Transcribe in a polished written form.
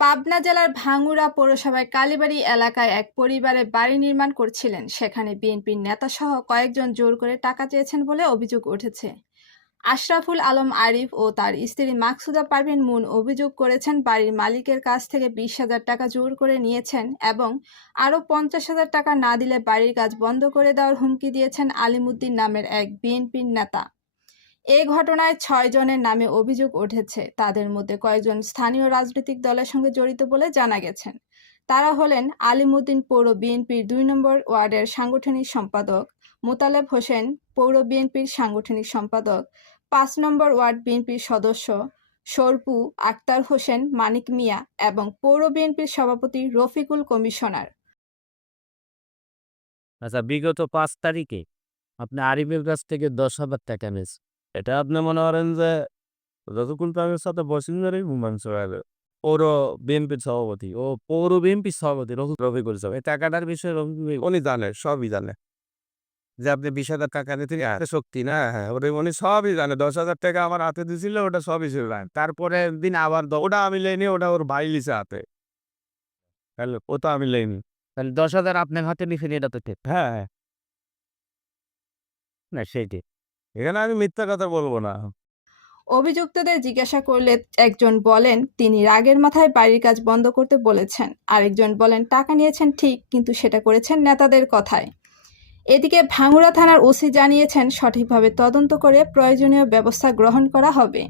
পাবনা জেলার ভাঙ্গুড়া পৌরসভায় কালীবাড়ি এলাকায় এক পরিবারে বাড়ি নির্মাণ করছিলেন। সেখানে বিএনপির নেতাসহ কয়েকজন জোর করে টাকা চেয়েছেন বলে অভিযোগ উঠেছে। আশরাফুল আলম আরিফ ও তার স্ত্রী মাকসুদা পারভীন মুন অভিযোগ করেছেন, বাড়ির মালিকের কাছ থেকে 20,000 টাকা জোর করে নিয়েছেন এবং আরও 50,000 টাকা না দিলে বাড়ির কাজ বন্ধ করে দেওয়ার হুমকি দিয়েছেন আলিমুদ্দিন নামের এক বিএনপির নেতা। এই ঘটনায় 6 জনের নামে অভিযোগ উঠেছে। তাদের মধ্যে কয়েকজন স্থানীয় রাজনৈতিক দলের সঙ্গে জড়িত বলে জানা গেছেন। তারা হলেন আলিমুদ্দিন পৌর বিএনপির 2 নম্বর ওয়ার্ডের সাংগঠনিক সম্পাদক, মোতালেব হোসেন পৌর বিএনপির সাংগঠনিক সম্পাদক, 5 নম্বর ওয়ার্ড বিএনপির সদস্য সরপু আক্তার হোসেন মানিক মিয়া এবং পৌর বিএনপির সভাপতি রফিকুল কমিশনার। আচ্ছা, বিগত 5 তারিখে আপনি আরিফের কাছ থেকে 10,000 টাকা নিয়েছেন। এটা আপনি মনে করেন যে রফিকুল কামির সাথে বসিন্দারই মীমাংসা হয়ে গেল। পৌর বিএনপির সভাপতি ও পৌর বিএনপির সভাপতি রফিকুল সাহেব এই টাকাটার বিষয়ে উনি জানে, সবই জানে যে আপনি 20,000 টাকা নিতে শক্তি না। হ্যাঁ, উনি সবই জানে। 10,000 টাকা আমার হাতে দিয়েছিল, ওটা সবই ছিল। তারপরে দিন আবার ওটা আমি লেনি, ওটা ওর ভাই লিছে হাতে। হ্যালো, ওটা আমি লেনি। তাহলে 10,000 আপনার হাতে নিছেন, এটা তো ঠিক হ্যাঁ, হ্যাঁ, না। সেইটাই এখানে আমি মিথ্যা কথা বলবো না। অভিযুক্তদের জিজ্ঞাসা করলে একজন বলেন তিনি রাগের মাথায় বাড়ির কাজ বন্ধ করতে বলেছেন, আরেকজন বলেন টাকা নিয়েছেন ঠিক, কিন্তু সেটা করেছেন নেতাদের কথায়। এদিকে ভাঙ্গুড়া থানার ওসি জানিয়েছেন, সঠিকভাবে তদন্ত করে প্রয়োজনীয় ব্যবস্থা গ্রহণ করা হবে।